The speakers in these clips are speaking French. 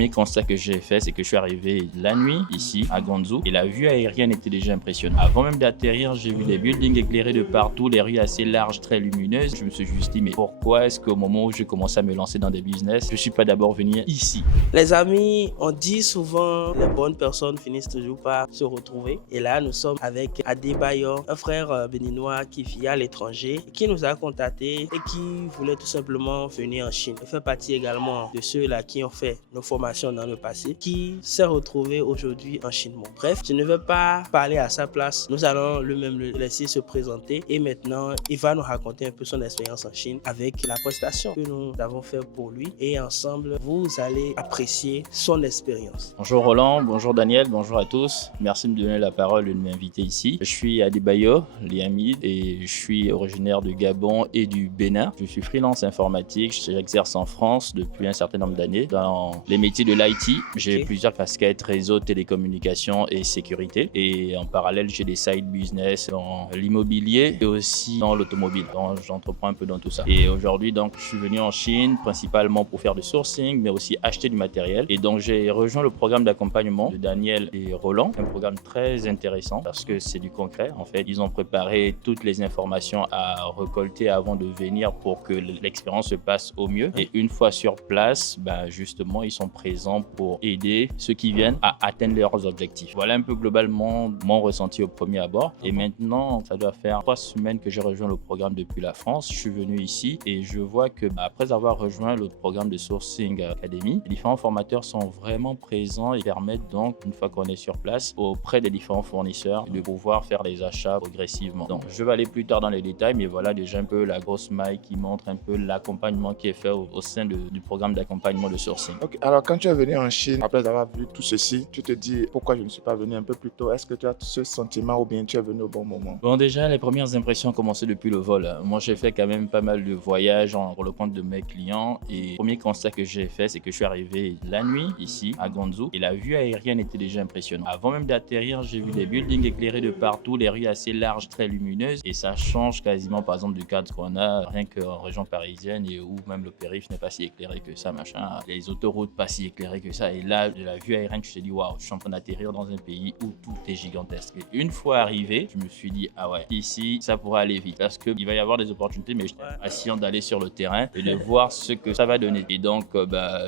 premier constat que j'ai fait, c'est que je suis arrivé la nuit ici à Guangzhou et la vue aérienne était déjà impressionnante. Avant même d'atterrir, j'ai vu des buildings éclairés de partout, les rues assez larges, très lumineuses. Je me suis juste dit, mais pourquoi est-ce qu'au moment où je commence à me lancer dans des business, je ne suis pas d'abord venu ici? Les amis, on dit souvent les bonnes personnes finissent toujours par se retrouver. Et là, nous sommes avec Adebayo, un frère béninois qui vit à l'étranger, qui nous a contactés et qui voulait tout simplement venir en Chine. Il fait partie également de ceux-là qui ont fait nos formations dans le passé, qui s'est retrouvé aujourd'hui en Chine. Bon, bref, je ne vais pas parler à sa place. Nous allons lui-même le laisser se présenter et maintenant, il va nous raconter un peu son expérience en Chine avec la prestation que nous avons fait pour lui. Et ensemble, vous allez apprécier son expérience. Bonjour Roland, bonjour Daniel, bonjour à tous. Merci de me donner la parole et de m'inviter ici. Je suis Adebayo Liamide et je suis originaire du Gabon et du Bénin. Je suis freelance informatique, j'exerce en France depuis un certain nombre d'années dans les métiers de l'IT. J'ai plusieurs casquettes, réseau, télécommunications et sécurité. Et en parallèle, j'ai des side business dans l'immobilier et aussi dans l'automobile. Donc j'entreprends un peu dans tout ça. Et aujourd'hui, donc, je suis venu en Chine principalement pour faire du sourcing, mais aussi acheter du matériel. Et donc j'ai rejoint le programme d'accompagnement de Daniel et Roland, un programme très intéressant parce que c'est du concret. En fait, ils ont préparé toutes les informations à récolter avant de venir pour que l'expérience se passe au mieux. Et une fois sur place, justement, ils sont présents pour aider ceux qui viennent à atteindre leurs objectifs. Voilà un peu globalement mon ressenti au premier abord. Et maintenant, ça doit faire 3 semaines que j'ai rejoint le programme depuis la France. Je suis venu ici et je vois que après avoir rejoint le programme de Sourcing Academy, les différents formateurs sont vraiment présents et permettent donc, une fois qu'on est sur place, auprès des différents fournisseurs, de pouvoir faire les achats progressivement. Donc, je vais aller plus tard dans les détails, mais voilà déjà un peu la grosse maille qui montre un peu l'accompagnement qui est fait au sein du programme d'accompagnement de sourcing. Ok, alors quand tu es venu en Chine, après avoir vu tout ceci, tu te dis pourquoi je ne suis pas venu un peu plus tôt? Est-ce que tu as ce sentiment ou bien tu es venu au bon moment? Bon, déjà, les premières impressions ont commencé depuis le vol. Moi, j'ai fait quand même pas mal de voyages pour le compte de mes clients et le premier constat que j'ai fait, c'est que je suis arrivé la nuit ici à Guangzhou et la vue aérienne était déjà impressionnante. Avant même d'atterrir, j'ai vu des buildings éclairés de partout, les rues assez larges, très lumineuses et ça change quasiment par exemple du cadre qu'on a rien qu'en région parisienne et où même le périph' n'est pas si éclairé que ça, machin. Les autoroutes pas si éclairées que ça et là, de la vue aérienne, tu te dis waouh, je suis en train d'atterrir dans un pays où tout est gigantesque. Et une fois arrivé, je me suis dit ah ouais, ici ça pourrait aller vite parce qu'il va y avoir des opportunités, mais j'étais patient d'aller sur le terrain et de voir ce que ça va donner. Et donc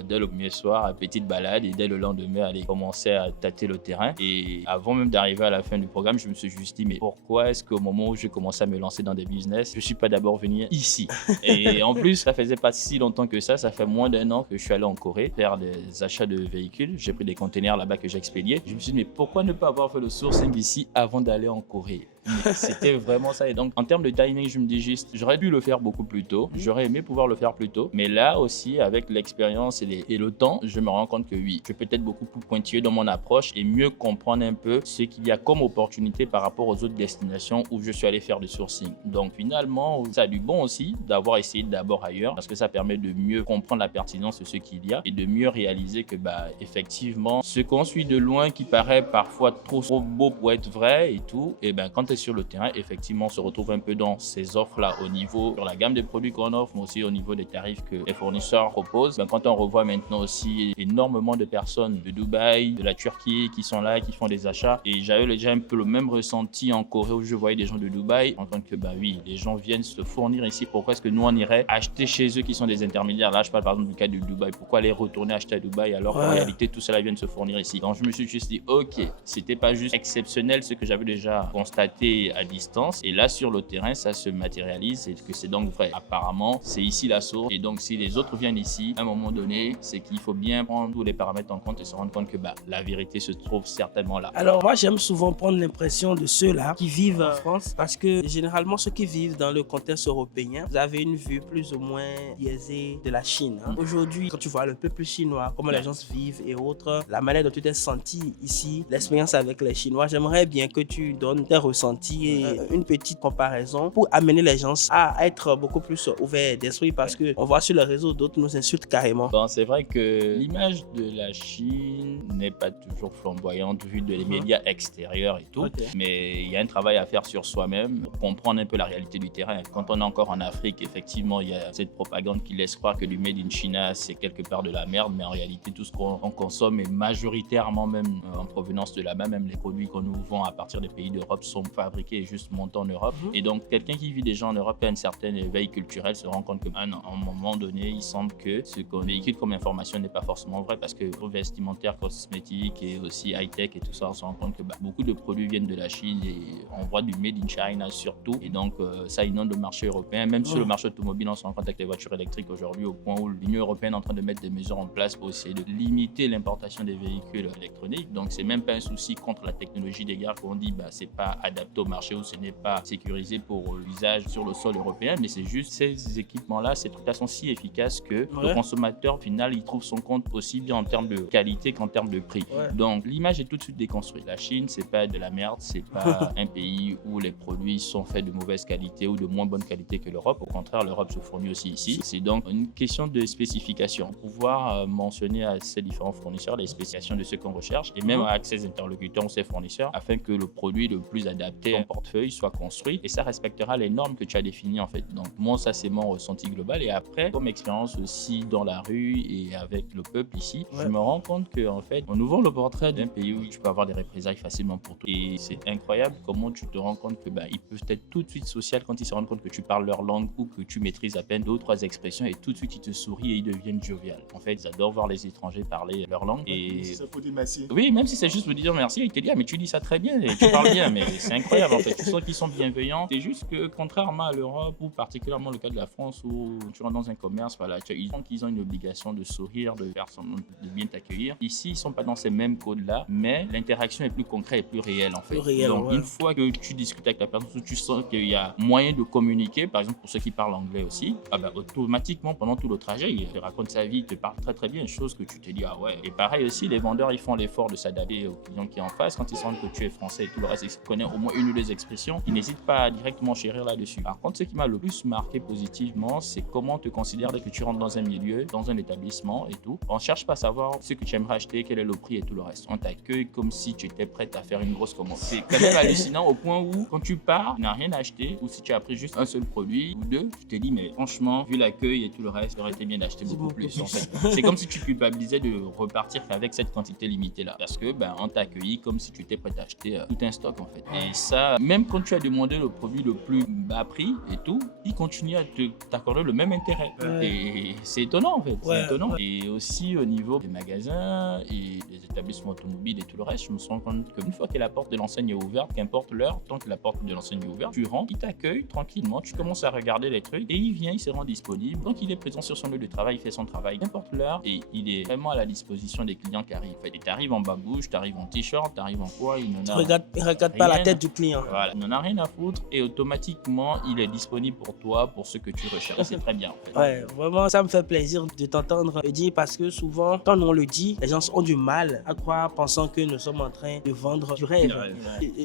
dès le premier soir, petite balade et dès le lendemain, aller commencer à tâter le terrain. Et avant même d'arriver à la fin du programme, je me suis juste dit mais pourquoi est-ce qu'au moment où je commence à me lancer dans des business, je suis pas d'abord venu ici? Et en plus, ça faisait pas si longtemps que ça fait moins d'1 an que je suis allé en Corée faire des achats de véhicules. J'ai pris des containers là-bas que j'expédiais. Je me suis dit mais pourquoi ne pas avoir fait le sourcing ici avant d'aller en Corée? C'était vraiment ça. Et donc, en termes de timing, je me dis juste, j'aurais dû le faire beaucoup plus tôt. J'aurais aimé pouvoir le faire plus tôt. Mais là aussi, avec l'expérience et le temps, je me rends compte que oui, je peux être beaucoup plus pointilleux dans mon approche et mieux comprendre un peu ce qu'il y a comme opportunité par rapport aux autres destinations où je suis allé faire du sourcing. Donc, finalement, ça a du bon aussi d'avoir essayé d'abord ailleurs parce que ça permet de mieux comprendre la pertinence de ce qu'il y a et de mieux réaliser que, effectivement, ce qu'on suit de loin qui paraît parfois trop beau pour être vrai et tout, et quand sur le terrain, effectivement, on se retrouve un peu dans ces offres-là au niveau sur la gamme des produits qu'on offre, mais aussi au niveau des tarifs que les fournisseurs proposent. Quand on revoit maintenant aussi énormément de personnes de Dubaï, de la Turquie qui sont là, qui font des achats. Et j'avais déjà un peu le même ressenti en Corée où je voyais des gens de Dubaï en tant que, oui, les gens viennent se fournir ici. Pourquoi est-ce que nous, on irait acheter chez eux qui sont des intermédiaires? Là, je parle par exemple du cas de Dubaï. Pourquoi aller retourner acheter à Dubaï alors qu'en réalité, tout cela vient de se fournir ici? Donc, je me suis juste dit, ok, c'était pas juste exceptionnel ce que j'avais déjà constaté à distance et là sur le terrain ça se matérialise et que c'est donc vrai. Apparemment c'est ici la source et donc si les autres viennent ici à un moment donné, c'est qu'il faut bien prendre tous les paramètres en compte et se rendre compte que la vérité se trouve certainement là. Alors moi j'aime souvent prendre l'impression de ceux-là qui vivent en France parce que généralement ceux qui vivent dans le contexte européen, vous avez une vue plus ou moins biaisée de la Chine. Aujourd'hui quand tu vois le peuple chinois, comment les gens vivent et autres, la manière dont tu t'es senti ici, l'expérience avec les Chinois, j'aimerais bien que tu donnes tes ressentis ressenti et une petite comparaison pour amener les gens à être beaucoup plus ouverts d'esprit parce qu'on voit sur les réseaux d'autres nous insultent carrément. Bon, c'est vrai que l'image de la Chine n'est pas toujours flamboyante vu de les médias extérieurs et tout, mais il y a un travail à faire sur soi-même pour comprendre un peu la réalité du terrain. Quand on est encore en Afrique, effectivement, il y a cette propagande qui laisse croire que du made in China, c'est quelque part de la merde, mais en réalité, tout ce qu'on consomme est majoritairement même en provenance de là-bas. Même les produits qu'on nous vend à partir des pays d'Europe sont fabriqués et juste montés en Europe. Et donc, quelqu'un qui vit déjà en Europe et a une certaine éveil culturel se rend compte qu'à un moment donné, il semble que ce qu'on véhicule comme information n'est pas forcément vrai parce que vestimentaire, cosmétique et aussi high-tech et tout ça, on se rend compte que beaucoup de produits viennent de la Chine et on voit du made in China surtout. Et donc, ça inonde le marché européen. Même sur le marché automobile, on se rend compte avec les voitures électriques aujourd'hui au point où l'Union européenne est en train de mettre des mesures en place pour essayer de limiter l'importation des véhicules électroniques. Donc, c'est même pas un souci contre la technologie des gares qu'on dit c'est pas adapté au marché ou ce n'est pas sécurisé pour l'usage sur le sol européen, mais c'est juste ces équipements-là, ces trucs-là sont si efficaces que le consommateur final, il trouve son compte aussi bien en termes de qualité qu'en termes de prix. Donc, l'image est tout de suite déconstruite. La Chine, c'est pas de la merde, c'est pas un pays où les produits sont faits de mauvaise qualité ou de moins bonne qualité que l'Europe. Au contraire, l'Europe se fournit aussi ici. C'est donc une question de spécification. Pouvoir mentionner à ces différents fournisseurs les spécifications de ce qu'on recherche et même à ses interlocuteurs ou ses fournisseurs afin que le produit le plus adapté à ton portefeuille soit construit et ça respectera les normes que tu as définies en fait. Donc moi, ça c'est mon ressenti global et après, comme expérience aussi dans la rue et avec le peuple ici, je me rends compte que en fait, en ouvrant le portrait d'un pays où tu peux avoir des représailles facilement pour tout et c'est incroyable comment tu te rends compte que ils peuvent être tout de suite social quand ils se rendent compte que tu parles leur langue ou que tu maîtrises à peine 2 ou 3 expressions et tout de suite ils te sourient et ils deviennent joviales. En fait, ils adorent voir les étrangers parler leur langue et ça faut dire merci. Oui, même si c'est juste pour dire merci, ils te disent mais tu dis ça très bien et tu parles bien, mais c'est incroyable en fait. Tu sens qu'ils sont bienveillants. C'est juste que contrairement à l'Europe ou particulièrement le cas de la France où tu rentres dans un commerce, ils sentent qu'ils ont une obligation de sourire, de faire semblant de bien t'accueillir. Ici, ils sont pas dans ces mêmes codes-là, mais l'interaction est plus concrète et plus réelle en fait. Donc une fois que tu discutes avec la personne, tu sens qu'il y a moyen de communiquer, par exemple pour ceux qui parlent anglais aussi, automatiquement pendant tout le trajet, il te raconte sa vie, il te parle très très bien, chose que tu te dis Et pareil aussi, les vendeurs ils font l'effort de s'adapter au client qui est en face. Quand ils sentent que tu es français et tout le reste, ils connaissent au moins une ou deux expressions, ils n'hésitent pas à directement chérir là-dessus. Par contre, ce qui m'a le plus marqué positivement, c'est comment on te considère dès que tu rentres dans un milieu, dans un établissement et tout. On ne cherche pas à savoir ce que tu aimerais acheter, quel est le prix et tout le reste. On t'accueille comme si tu étais prête à faire une grosse commande. C'est quand même hallucinant au point où quand tu pars, tu n'as rien acheté ou si tu as pris juste un seul produit ou deux, tu te dis mais franchement, vu l'accueil et tout le reste, ça aurait été bien d'acheter beaucoup plus. En fait. C'est comme si tu culpabilisais de repartir avec cette quantité limitée là parce que on t'a accueilli comme si tu étais prêt à acheter tout un stock en fait. Et ça, même quand tu as demandé le produit le plus bas prix et tout, ils continuent à t'accorder le même intérêt. Et c'est étonnant en fait. C'est étonnant. Et aussi au niveau des magasins et des établissements automobiles et tout le reste, je me rends compte qu'une fois que la porte de l'enseigne est ouverte, qu'importe l'heure, tant que la porte de l'enseigne est ouverte, tu rentres, il t'accueille tranquillement, tu commences à regarder les trucs et il vient, il se rend disponible. Donc il est présent sur son lieu de travail, il fait son travail, n'importe l'heure et il est vraiment à la disposition des clients qui arrivent. Et tu arrives en babouche, tu arrives en t-shirt, tu arrives en quoi, il n'en a regarde pas la tête du client. Voilà, il n'en a rien à foutre et automatiquement il est disponible pour toi, pour ce que tu recherches. C'est très bien en fait. Vraiment ça me fait plaisir de t'entendre le dire parce que souvent quand on le dit, les gens ont du mal à croire pensant que nous sommes en train de vendre du rêve.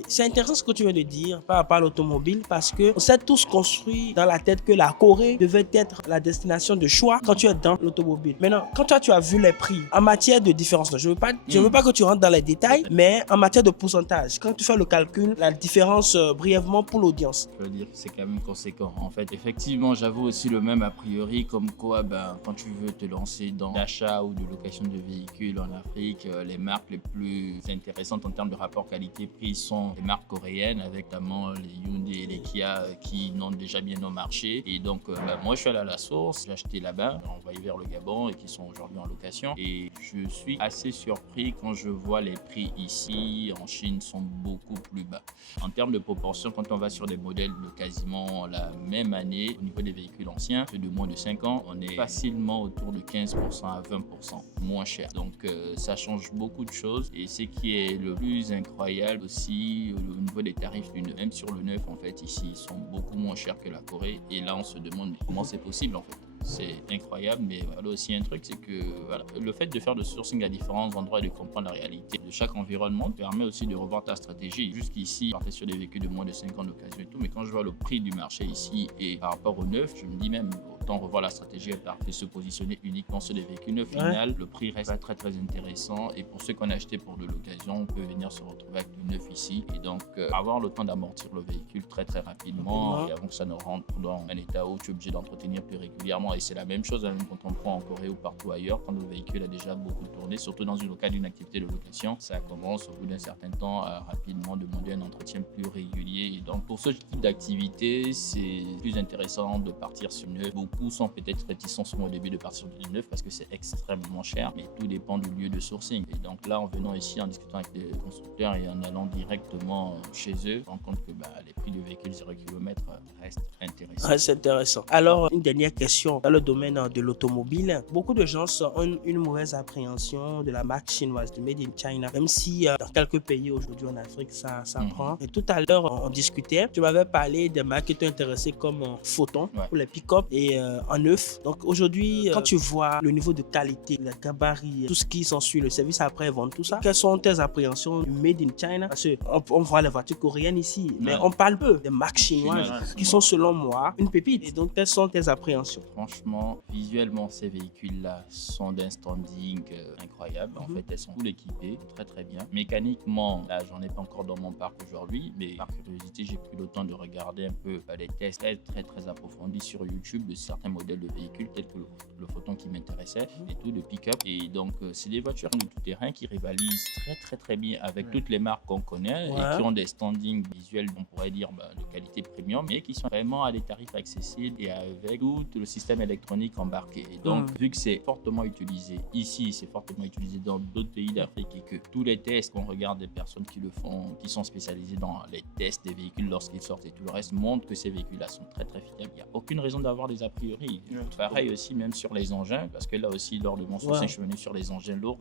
C'est intéressant ce que tu viens de dire par rapport à l'automobile parce que on s'est tous construit dans la tête que la Corée devait être la destination de choix quand tu es dans l'automobile. Maintenant, quand toi tu as vu les prix en matière de différence, je veux pas que tu rentres dans les détails, mais en matière de pourcentage, quand tu fais le calcul, la différence brièvement pour l'audience. Je veux dire, c'est quand même conséquent. En fait, effectivement, j'avoue aussi le même a priori, comme quoi, quand tu veux te lancer dans l'achat ou de location de véhicules en Afrique, les marques les plus intéressantes en termes de rapport qualité-prix sont les marques coréennes, avec notamment les Hyundai et les Kia qui n'ont déjà bien au marché. Et donc, moi, je suis allé à la source, j'ai acheté là-bas, envoyé vers le Gabon et qui sont aujourd'hui en location. Et je suis assez surpris quand je vois les prix ici, en Chine, sont beaucoup plus bas. En termes de proportion, quand on va sur des modèles de quasiment la même année, au niveau des véhicules anciens, ceux de moins de 5 ans, on est facilement autour de 15% à 20% moins cher. Donc, ça change beaucoup de choses. Et ce qui est le plus incroyable aussi, au niveau des tarifs du neuf, même sur le neuf, en fait, ici, ils sont beaucoup moins chers que la Corée. Et là, on se demande comment c'est possible, en fait. c'est incroyable. Mais voilà aussi un truc, c'est que voilà, le fait de faire le sourcing à différents endroits et de comprendre la réalité de chaque environnement permet aussi de revoir ta stratégie. Jusqu'ici, on partait sur des véhicules de moins de 5 ans d'occasion et tout, mais quand je vois le prix du marché ici et par rapport au neuf, je me dis même autant revoir la stratégie et se positionner uniquement sur des véhicules neufs. Au final, le prix reste très très intéressant et pour ceux qu'on a acheté pour de l'occasion, on peut venir se retrouver avec du neuf ici et donc avoir le temps d'amortir le véhicule très très rapidement et avant que ça ne rentre dans un état où tu es obligé d'entretenir plus régulièrement. Et c'est la même chose même quand on prend en Corée ou partout ailleurs, quand le véhicule a déjà beaucoup tourné, surtout dans le cadre d'une activité de location, ça commence au bout d'un certain temps à rapidement demander un entretien plus régulier. Et donc pour ce type d'activité, c'est plus intéressant de partir sur neuf. Beaucoup sont peut-être réticents au début de partir sur du neuf parce que c'est extrêmement cher, mais tout dépend du lieu de sourcing. Et donc là, en venant ici, en discutant avec les constructeurs et en allant directement chez eux, on rend compte que les prix du véhicule 0 km restent intéressants. C'est intéressant. Alors, une dernière question. Dans le domaine de l'automobile, beaucoup de gens ont une mauvaise appréhension de la marque chinoise, de Made in China, même si dans quelques pays aujourd'hui en Afrique, ça prend. Et tout à l'heure, on discutait, tu m'avais parlé des marques qui t'ont intéressé comme Photon pour les pick-up et en neuf. Donc aujourd'hui, quand tu vois le niveau de qualité, les gabarits, tout ce qui s'ensuit, le service après-vente, tout ça, quelles sont tes appréhensions du Made in China? Parce qu'on voit les voitures coréennes ici, mais on parle peu des marques chinoises qui sont selon moi une pépite. Et donc, quelles sont tes appréhensions? Franchement, visuellement, ces véhicules-là sont d'un standing incroyable. En fait, elles sont full équipées, très très bien. Mécaniquement, là, j'en ai pas encore dans mon parc aujourd'hui, mais par curiosité, j'ai pris le temps de regarder un peu des tests très très très approfondis sur YouTube de certains modèles de véhicules tels que le Photon qui m'intéressait et tout, le pick-up. Et donc, c'est des voitures de tout terrain qui rivalisent très très très bien avec toutes les marques qu'on connaît et qui ont des standings visuels, on pourrait dire, de qualité premium, mais qui sont vraiment à des tarifs accessibles et avec tout le système électronique embarqué. Et donc, vu que c'est fortement utilisé ici, c'est fortement utilisé dans d'autres pays d'Afrique et que tous les tests qu'on regarde des personnes qui le font, qui sont spécialisées dans les tests des véhicules lorsqu'ils sortent et tout le reste, montrent que ces véhicules-là sont très très fiables. Il n'y a aucune raison d'avoir des a priori. Pareil aussi, même sur les engins, parce que là aussi, lors de mon sourcing, je suis venu sur les engins lourds.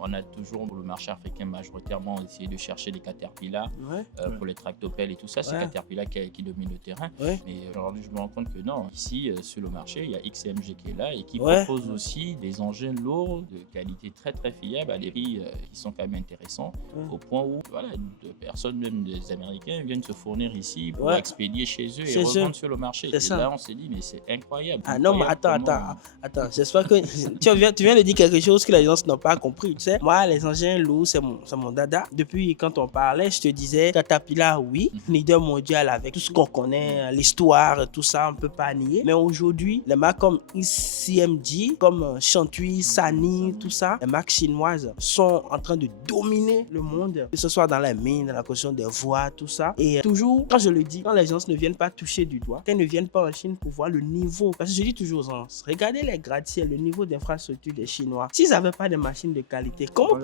On a toujours, pour le marché africain, majoritairement essayé de chercher des Caterpillar pour les tractopelles et tout ça. C'est Caterpillar qui domine le terrain. Mais aujourd'hui, je me rends compte que non, ici, sur le marché, il y a XCMG qui est là et qui propose aussi des engins lourds de qualité très très fiable à des prix qui sont quand même intéressants, au point où de personnes, même des Américains, viennent se fournir ici pour expédier chez eux et revendre sur le marché. Et là, on s'est dit, mais c'est incroyable. Ah non, mais attends, j'espère que tu viens de dire quelque chose que les gens n'ont pas compris. Tu sais, moi, les engins lourds, c'est mon dada. Depuis quand on parlait, je te disais, Caterpillar, oui, leader mondial avec tout ce qu'on connaît, l'histoire, tout ça, on ne peut pas nier. Mais aujourd'hui, les marques comme CMG, comme Chantuy, Sany, tout ça, les marques chinoises sont en train de dominer le monde, que ce soit dans les mines, dans la construction des voies, tout ça. Et toujours, quand je le dis, quand les gens ne viennent pas toucher du doigt, quand ils ne viennent pas en Chine pour voir le niveau, parce que je dis toujours, regardez les gratte-ciel, le niveau d'infrastructure des Chinois. S'ils n'avaient pas de machines de qualité, comment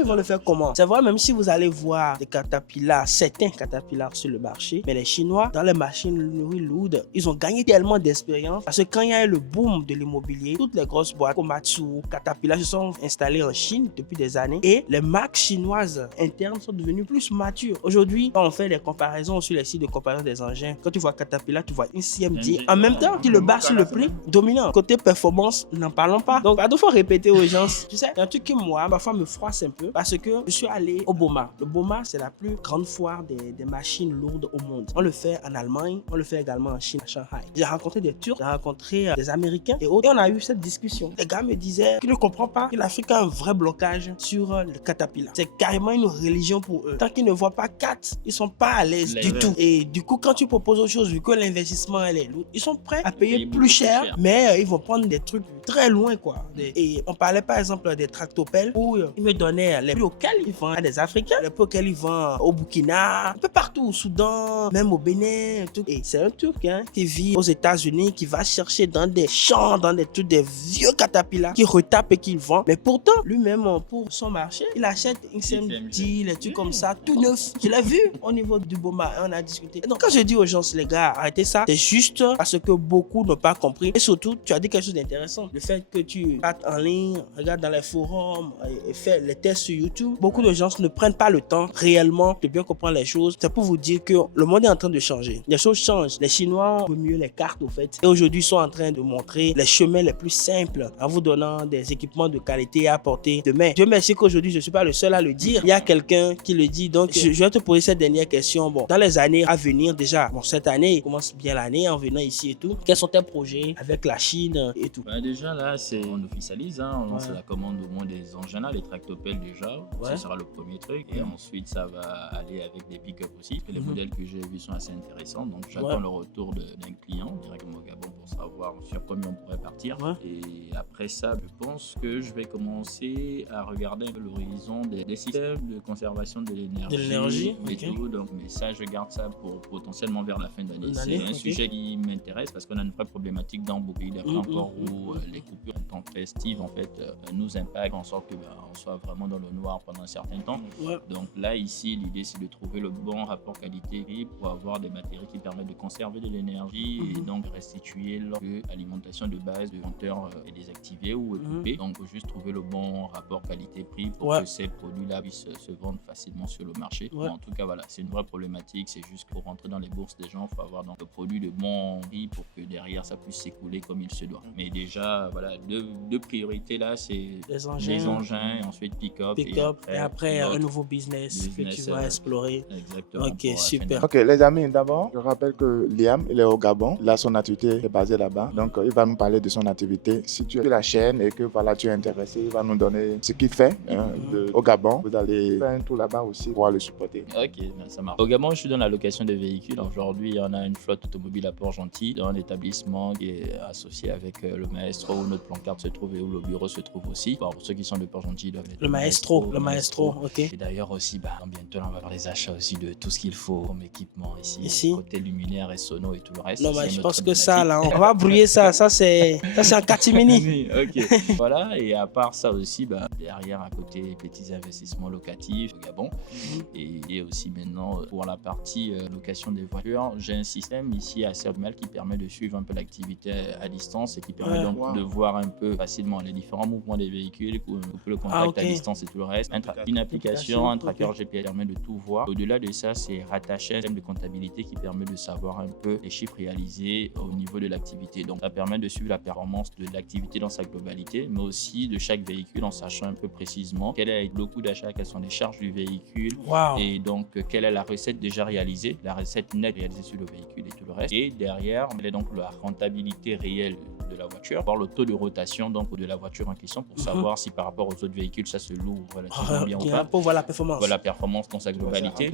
ils vont le faire comment? C'est vrai, même si vous allez voir des Caterpillar, certains Caterpillar sur le marché, mais les Chinois, dans les machines lourdes, ils ont gagné tellement d'expérience parce que quand il y a eu le boom de l'immobilier, toutes les grosses boîtes, Komatsu, Caterpillar, se sont installées en Chine depuis des années et les marques chinoises internes sont devenues plus matures. Aujourd'hui, quand on fait les comparaisons sur les sites de comparaison des engins, quand tu vois Caterpillar, tu vois une CMD. En même temps, tu le bats sur le prix dominant. Côté performance, n'en parlons pas. Donc, il faut répéter aux gens. Tu sais, il y a un truc qui, moi, parfois me froisse un peu parce que je suis allé au BOMA. Le BOMA, c'est la plus grande foire des machines lourdes au monde. On le fait en Allemagne, on le fait également en Chine, à Shanghai. J'ai rencontré des Turcs, j'ai rencontré des Américains et autres. Et on a eu cette discussion. Les gars me disaient qu'ils ne comprennent pas que l'Afrique a un vrai blocage sur le Caterpillar. C'est carrément une religion pour eux. Tant qu'ils ne voient pas 4, ils ne sont pas à l'aise du tout. Et du coup, quand tu proposes autre chose, vu que l'investissement elle est lourd, ils sont prêts à payer plus cher, mais ils vont prendre des trucs très loin, quoi. Et on parlait par exemple des tractopelles où ils me donnaient les prix auxquels ils vendent à des Africains, les prix auxquels ils vendent au Burkina, un peu partout, au Soudan, même au Bénin, tout. Et c'est un Turc qui vit aux États-Unis, qui va chercher dans des champs, dans des trucs, des vieux Caterpillar, qui retape et qui vend. Mais pourtant, lui-même, pour son marché, il achète une CMD, les trucs comme ça, tout neuf. Je l'ai vu au niveau du BOMA, on a discuté. Et donc, quand je dis aux gens, les gars, arrêtez ça, c'est juste parce que beaucoup n'ont pas compris. Et surtout, tu as dit quelque chose d'intéressant. Le fait que tu partes en ligne, regardes dans les forums et fais les tests sur YouTube. Beaucoup de gens ne prennent pas le temps réellement de bien comprendre les choses. C'est pour vous dire que le monde est en train de changer. Les choses changent. Les Chinois jouent mieux les cartes, au fait. Et aujourd'hui, ils sont en train de montrer les chemins les plus simples en vous donnant des équipements de qualité à portée de main. Dieu merci qu'aujourd'hui, je ne suis pas le seul à le dire. Il y a quelqu'un qui le dit. Donc, je vais te poser cette dernière question. Bon, dans les années à venir, déjà, bon, cette année, commence bien l'année en venant ici et tout. Quels sont tes projets avec la Chine et tout? Déjà, là, on officialise. On lance la commande au moins des engins, là, les tractopelles déjà. Ce sera le premier truc. Et ensuite, ça va aller avec des pick-up aussi. Parce que les modèles que j'ai vus sont assez intéressants. Donc, j'attends le retour d'un client directement au Gabon pour savoir sur combien on pourrait partir. Et après ça, je pense que je vais commencer à regarder un peu l'horizon des systèmes de conservation de l'énergie. Et tout. Donc, mais ça, je garde ça pour potentiellement vers la fin d'année. C'est un sujet qui m'intéresse parce qu'on a une vraie problématique dans beaucoup de pays d'Afrique encore où les coupures intempestives en fait nous impactent en sorte que on soit vraiment dans le noir pendant un certain temps. Donc là, ici, l'idée c'est de trouver le bon rapport qualité-prix pour avoir des matériaux qui permettent de conserver de l'énergie et donc restituer l'alimentation de base de compteurs est désactivée ou est coupée. Donc, il faut juste trouver le bon rapport qualité-prix pour que ces produits-là puissent se vendre facilement sur le marché. En tout cas, voilà, c'est une vraie problématique. C'est juste pour rentrer dans les bourses des gens, il faut avoir donc le produit de bon prix pour que derrière ça puisse s'écouler comme il se doit. Mais déjà, voilà, deux priorités là, c'est les engins, et ensuite pick-up. Et après un nouveau business que tu vas explorer. Exactement. Ok, super. Ok, les amis, d'abord, je rappelle que Liam, il est au Gabon. Là, son activité est basée là-bas. Donc, il va nous parler de son activité. Si tu es sur la chaîne et que voilà, tu es intéressé, il va nous donner ce qu'il fait au Gabon. Vous allez faire un tour là-bas aussi pour le supporter. Ok, ça marche. Au Gabon, je suis dans la location de véhicules. Aujourd'hui, on a une flotte automobile à Port-Gentil, dans un établissement qui est associé avec le Maestro où notre pancarte se trouve et où le bureau se trouve aussi. Bon, pour ceux qui sont de Port-Gentil, ils doivent être le Maestro, ok. Et d'ailleurs aussi, bientôt, on va avoir les achats aussi de tout ce qu'il faut comme équipement ici. Côté luminaire et sono et tout le reste. Non, je pense que ça, là, on va brouiller ça. Ça, c'est un catimini. Ok. Voilà, et à part ça aussi, derrière, à côté, petits investissements locatifs au Gabon. Et aussi maintenant, pour la partie location des voitures, j'ai un système ici assez optimal qui permet de suivre un peu l'activité à distance et qui permet donc de voir un peu facilement les différents mouvements des véhicules, le contact à distance et tout le reste. Une application, un tracker GPS permet de tout voir. Au-delà de ça, c'est rattaché à un système de comptabilité qui permet de savoir un peu les chiffres réalisés au niveau de l'activité. Donc, ça permet de suivre la performance de l'activité dans sa globalité, mais aussi de chaque véhicule en sachant un peu précisément quel est le coût d'achat, quelles sont les charges du véhicule et donc quelle est la recette déjà réalisée, la recette nette réalisée sur le véhicule et tout le reste. Et derrière, elle est donc la rentabilité réelle de la voiture, voir le taux de rotation donc de la voiture en question pour savoir si par rapport aux autres véhicules ça se loue relativement bien ou pas. Pour voir la performance. Voir la performance dans sa globalité,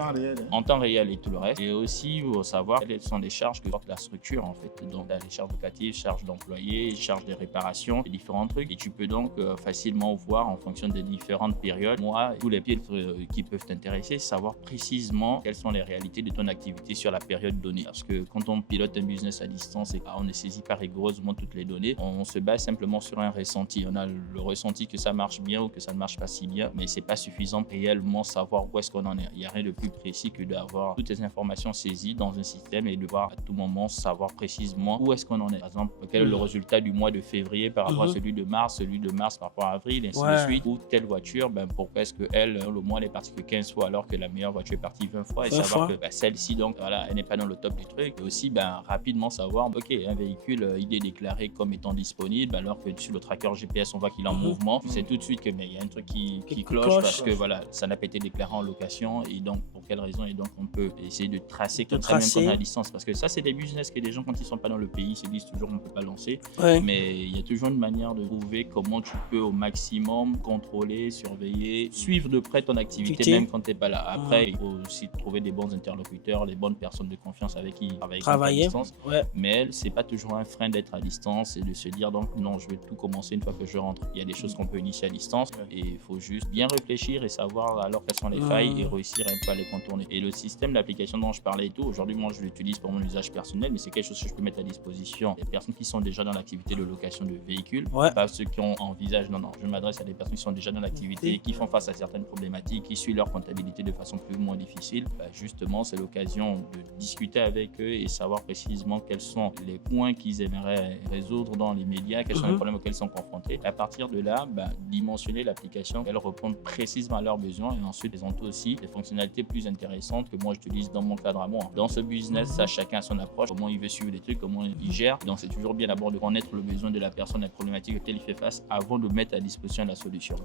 en temps réel et tout le reste. Et aussi pour savoir quelles sont les charges que porte la structure en fait. Donc les charges locatives, charges d'employés, charges de réparation, les différents trucs. Et tu peux donc facilement voir en fonction des différentes périodes, tous les filtres qui peuvent t'intéresser, savoir précisément quelles sont les réalités de ton activité sur la période donnée. Parce que quand on pilote un business à distance et qu'on ne saisit pas rigoureusement toutes les données, on se base simplement sur un ressenti. On a le ressenti que ça marche bien ou que ça ne marche pas si bien, mais c'est pas suffisant pour réellement savoir où est-ce qu'on en est. Il n'y a rien de plus précis que d'avoir toutes les informations saisies dans un système et de voir à tout moment savoir précisément où est-ce qu'on en est. Par exemple, quel est le résultat du mois de février par rapport à celui de mars par rapport à avril, et ainsi de suite. Ou telle voiture, pourquoi est-ce qu'elle, le mois, elle est partie que 15 fois alors que la meilleure voiture est partie 20 fois et savoir que celle-ci, donc voilà, elle n'est pas dans le top du truc. Et aussi, rapidement savoir, ok, un véhicule, il est déclaré comme étant disponible alors que sur le tracker GPS, on voit qu'il est en mouvement. Tu sais tout de suite que il y a un truc qui cloche parce que voilà, ça n'a pas été déclaré en location et donc pour quelle raison. Et donc on peut essayer de tracer comme ça même quand on est à distance, parce que ça c'est des business que les gens quand ils sont pas dans le pays se disent toujours on peut pas lancer, mais il y a toujours une manière de trouver comment tu peux au maximum contrôler, surveiller, suivre de près ton activité même quand tu n'es pas là. Après il faut aussi trouver des bons interlocuteurs, les bonnes personnes de confiance avec qui travailler à distance, mais c'est pas toujours un frein d'être à distance. distance et de se dire donc non, je vais tout commencer une fois que je rentre. Il y a des choses qu'on peut initier à distance et il faut juste bien réfléchir et savoir alors quelles sont les failles et réussir un peu à les contourner. Et le système d'application dont je parlais et tout, aujourd'hui moi je l'utilise pour mon usage personnel, mais c'est quelque chose que je peux mettre à disposition des personnes qui sont déjà dans l'activité de location de véhicules, pas ceux qui envisagent, non, je m'adresse à des personnes qui sont déjà dans l'activité, qui font face à certaines problématiques, qui suivent leur comptabilité de façon plus ou moins difficile. Justement, c'est l'occasion de discuter avec eux et savoir précisément quels sont les points qu'ils aimeraient résoudre dans les médias, quels sont les problèmes auxquels ils sont confrontés. À partir de là, dimensionner l'application, qu'elle réponde précisément à leurs besoins et ensuite présenter aussi des fonctionnalités plus intéressantes que moi j'utilise dans mon cadre à moi. Dans ce business, ça, chacun a son approche, comment il veut suivre les trucs, comment il gère. Donc c'est toujours bien d'abord de connaître le besoin de la personne, la problématique auquel il fait face avant de mettre à disposition la solution.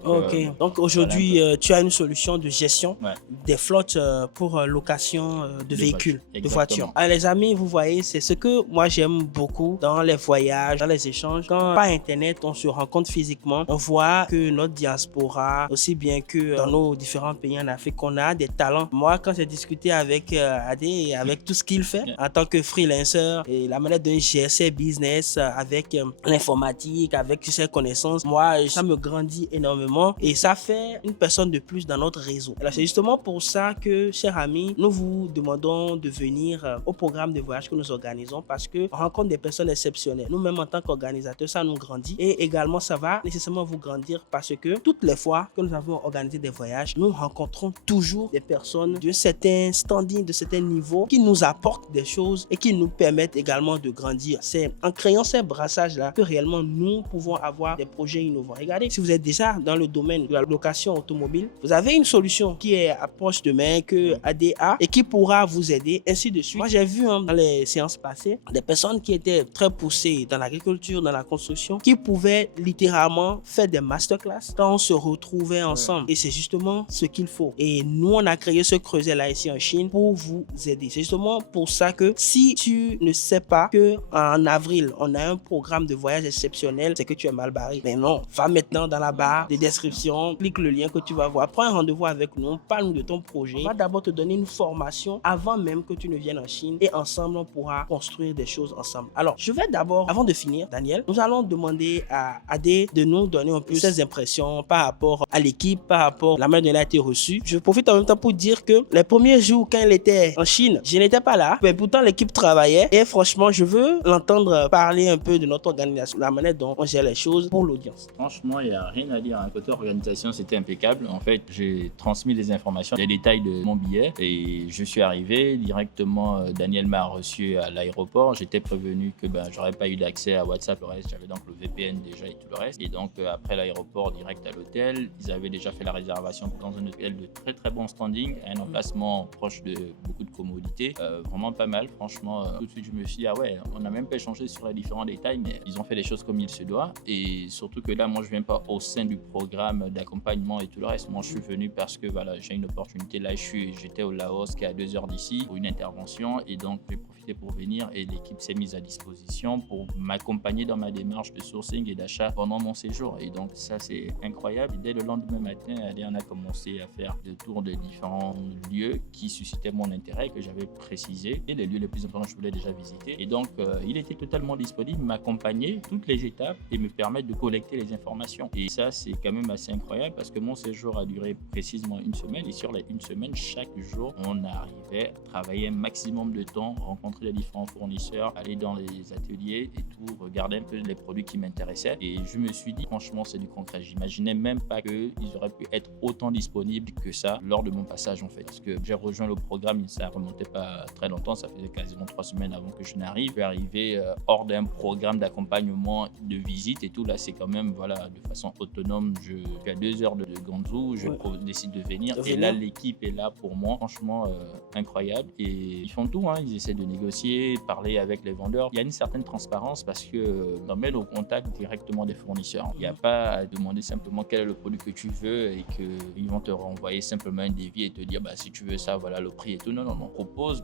Donc aujourd'hui, tu as une solution de gestion des flottes pour location de véhicules, de voitures. Alors, les amis, vous voyez, c'est ce que moi j'aime beaucoup dans les voyages, dans les échanges. Quand par Internet, on se rencontre physiquement, on voit que notre diaspora, aussi bien que dans nos différents pays en Afrique, on a des talents. Moi, quand j'ai discuté avec Adé et avec tout ce qu'il fait en tant que freelancer et la manière de gérer ses business avec l'informatique, avec ses connaissances, moi, ça me grandit énormément et ça fait une personne de plus dans notre réseau. Alors, c'est justement pour ça que, chers amis, nous vous demandons de venir au programme de voyage que nous organisons parce qu'on rencontre des personnes exceptionnelles. Nous-mêmes, en tant qu'organisateurs, ça nous grandit et également, ça va nécessairement vous grandir parce que toutes les fois que nous avons organisé des voyages, nous rencontrons toujours des personnes de certains standing, de certains niveaux qui nous apportent des choses et qui nous permettent également de grandir. C'est en créant ces brassages-là que réellement nous pouvons avoir des projets innovants. Regardez, si vous êtes déjà dans le domaine de la location automobile, vous avez une solution qui est à proche de main que ADA et qui pourra vous aider, ainsi de suite. Moi, j'ai vu dans les séances passées des personnes qui étaient très poussées dans l'agriculture, dans la construction, qui pouvaient littéralement faire des masterclass quand on se retrouvait ensemble. Et c'est justement ce qu'il faut. Et nous, on a créé ce creuset-là ici en Chine pour vous aider. C'est justement pour ça que si tu ne sais pas qu'en avril, on a un programme de voyage exceptionnel, c'est que tu es mal barré. Mais non, va maintenant dans la barre de description, clique le lien que tu vas voir, prends un rendez-vous avec nous, parle-nous de ton projet. On va d'abord te donner une formation avant même que tu ne viennes en Chine et ensemble, on pourra construire des choses ensemble. Alors, je vais d'abord, avant de finir, Daniel, nous allons demander à Adé de nous donner un peu ses impressions par rapport à l'équipe, par rapport à la manière dont elle a été reçue. Je profite en même temps pour dire que les premiers jours, quand elle était en Chine, je n'étais pas là, mais pourtant l'équipe travaillait et franchement, je veux l'entendre parler un peu de notre organisation, la manière dont on gère les choses pour l'audience. Franchement, il n'y a rien à dire. Côté organisation, c'était impeccable. En fait, j'ai transmis les informations, les détails de mon billet et je suis arrivé directement. Daniel m'a reçu à l'aéroport. J'étais prévenu que j'aurais pas eu d'accès à WhatsApp, le reste. J'avais donc le VPN déjà et tout le reste. Et donc, après l'aéroport, direct à l'hôtel, ils avaient déjà fait la réservation dans un hôtel de très très bon standing, un emplacement proche de beaucoup de commodités. Vraiment pas mal, franchement. Tout de suite, je me suis dit, ah ouais, on n'a même pas échangé sur les différents détails, mais ils ont fait les choses comme il se doit. Et surtout que là, moi, je viens pas au sein du programme d'accompagnement et tout le reste. Moi, je suis venu parce que voilà, j'ai une opportunité. Là, j'étais au Laos, qui est à 2 heures d'ici, pour une intervention. Et donc, j'ai profité pour venir et l'équipe s'est mise à disposition pour m'accompagner dans ma démarche de sourcing et d'achat pendant mon séjour. Et donc, ça, c'est incroyable. Et dès le lendemain matin, on a commencé à faire le tour de différents lieux qui suscitaient mon intérêt, que j'avais précisé, et les lieux les plus importants que je voulais déjà visiter. Et donc, il était totalement disponible, m'accompagner toutes les étapes et me permettre de collecter les informations. Et ça, c'est quand même assez incroyable parce que mon séjour a duré précisément 1 semaine. Et sur les 1 semaine, chaque jour, on arrivait à travailler un maximum de temps, rencontrer les différents fournisseurs, aller dans les ateliers et tout, regarder un peu les produits qui m'intéressaient. Et je me suis dit, franchement, c'est du concret. J'imaginais même pas qu'ils auraient pu être autant disponibles que ça lors de mon passage, en fait. Parce que j'ai rejoint le programme, ça remontait pas très longtemps, ça faisait quasiment 3 semaines avant que je n'arrive. Je suis arrivé hors d'un programme d'accompagnement de visite et tout. Là, c'est quand même, voilà, de façon autonome. Je suis à 2 heures de Guangzhou, je décide de venir. Et là, l'équipe est là pour moi. Franchement, incroyable. Et ils font tout, hein. Ils essaient de négocier, parler avec les vendeurs. Il y a une certaine transparence parce que on met au contact directement des fournisseurs. Il n'y a pas à demander simplement quel est le produit que tu veux et qu'ils vont te renvoyer simplement un devis et te dire si tu veux ça, voilà le prix et tout. Non, on propose,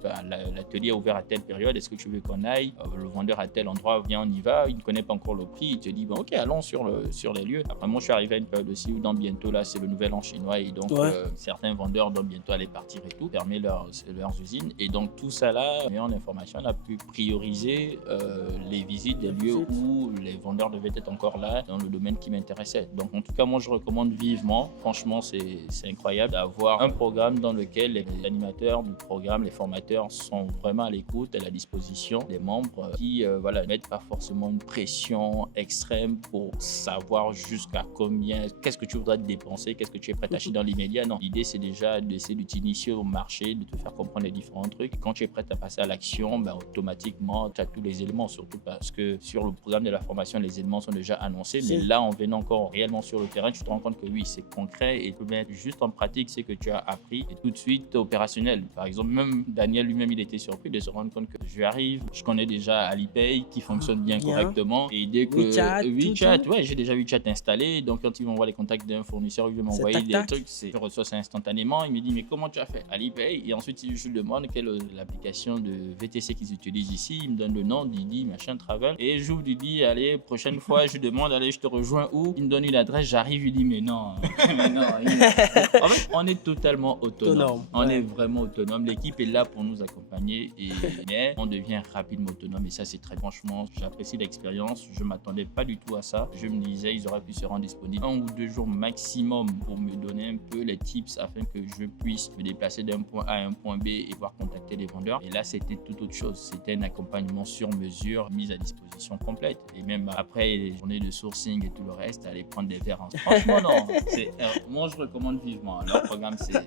l'atelier est ouvert à telle période, est-ce que tu veux qu'on aille, le vendeur à tel endroit, viens, on y va, il ne connaît pas encore le prix, il te dit ok, allons sur les lieux. Après, moi je suis arrivé à une période aussi où dans bientôt là c'est le nouvel an chinois et donc certains vendeurs doivent bientôt aller partir et tout, fermer leurs usines et donc tout ça là, en information, on a pu prioriser les visites des lieux où les vendeurs devaient être encore là dans le domaine qui m'intéressait. Donc en tout cas, moi je recommande vivement, franchement c'est incroyable d'avoir un programme dans lequel les animateurs du programme, les formateurs sont vraiment à l'écoute, à la disposition des membres qui ne mettent pas forcément une pression extrême pour savoir jusqu'à combien, qu'est-ce que tu voudrais te dépenser, qu'est-ce que tu es prêt à acheter dans l'immédiat. Non, l'idée c'est déjà d'essayer de t'initier au marché, de te faire comprendre les différents trucs. Quand tu es prêt à passer à l'action, automatiquement tu as tous les éléments, surtout parce que sur le programme de la formation, les éléments sont déjà annoncés. Mais là, en venant encore réellement sur le terrain, tu te rends compte que oui, c'est concret et tu peux mettre juste en pratique ce que tu as appris et tout de suite opérationnel. Par exemple, même Daniel lui-même, il était surpris de se rendre compte que je arrive, je connais déjà Alipay qui fonctionne bien correctement et dès que WeChat, ouais, j'ai déjà WeChat installé, donc quand il m'envoie les contacts d'un fournisseur, il veut m'envoyer des trucs, je reçois ça instantanément. Il me dit mais comment tu as fait? Alipay. Et ensuite je lui demande quelle est l'application de VTC qu'ils utilisent ici. Il me donne le nom, Didi machin travel, et j'ouvre Didi. Allez, prochaine fois je lui demande allez, je te rejoins où? Il me donne une adresse, j'arrive, il dit mais non, mais non. En fait, on est totalement autonome. On est vraiment autonome. L'équipe est là pour nous accompagner mais on devient rapidement autonome et ça c'est très franchement, j'apprécie l'expérience. Je m'attendais pas du tout à ça. Je me disais ils auraient pu se rendre disponibles 1 ou 2 jours maximum pour me donner un peu les tips afin que je puisse me déplacer d'un point A à un point B et pouvoir contacter les vendeurs. Et là c'était tout autre chose. C'était un accompagnement sur mesure, mise à disposition complète. Et même après les journées de sourcing et tout le reste, aller prendre des verres. Franchement non. Moi je recommande vivement. Leur programme c'est.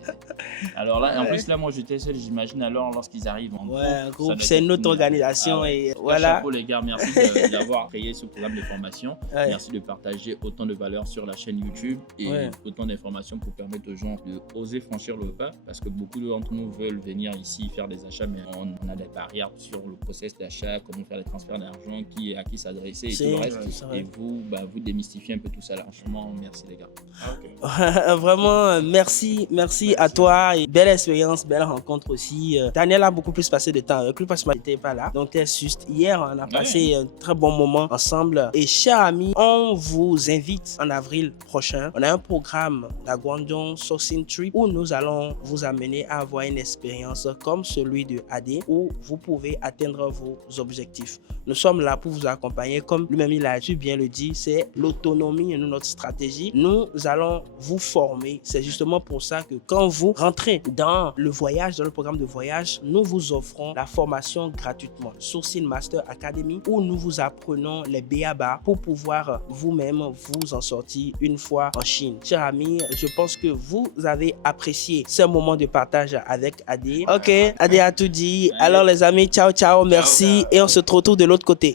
Alors là, en plus là moi j'étais seul, j'imagine alors lorsqu'ils arrivent en groupe, c'est une autre organisation et voilà. Chapeau les gars, merci d'avoir créé ce programme de formation. Merci de partager autant de valeur sur la chaîne YouTube et autant d'informations pour permettre aux gens d'oser franchir le pas parce que beaucoup d'entre nous veulent venir ici faire des achats mais on a des barrières sur le process d'achat, comment faire les transferts d'argent, à qui s'adresser et tout le reste. Et vous démystifiez un peu tout ça là. Franchement, merci les gars. Vraiment, merci à toi et belle expérience, belle rencontre aussi. Daniel a beaucoup plus passé de temps avec lui parce que moi j'étais pas là. Donc juste hier, on a passé un très bon moment ensemble. Et chers amis, on vous invite en avril prochain. On a un programme, la Guangdong Sourcing Trip, où nous allons vous amener à avoir une expérience comme celui de AD, où vous pouvez atteindre vos objectifs. Nous sommes là pour vous accompagner, comme lui-même il a su bien le dire, c'est l'autonomie, notre stratégie. Nous allons vous former. C'est justement pour ça que quand vous rentrez dans le voyage, dans le programme de voyage, nous vous offrons la formation gratuitement. Sourcing Master Academy, où nous vous apprenons les b.a.-ba pour pouvoir vous-même vous en sortir une fois en Chine. Chers amis, je pense que vous avez apprécié ce moment de partage avec Adé. Ok, Adé a tout dit. Alors les amis, ciao, merci et on se retrouve de l'autre côté.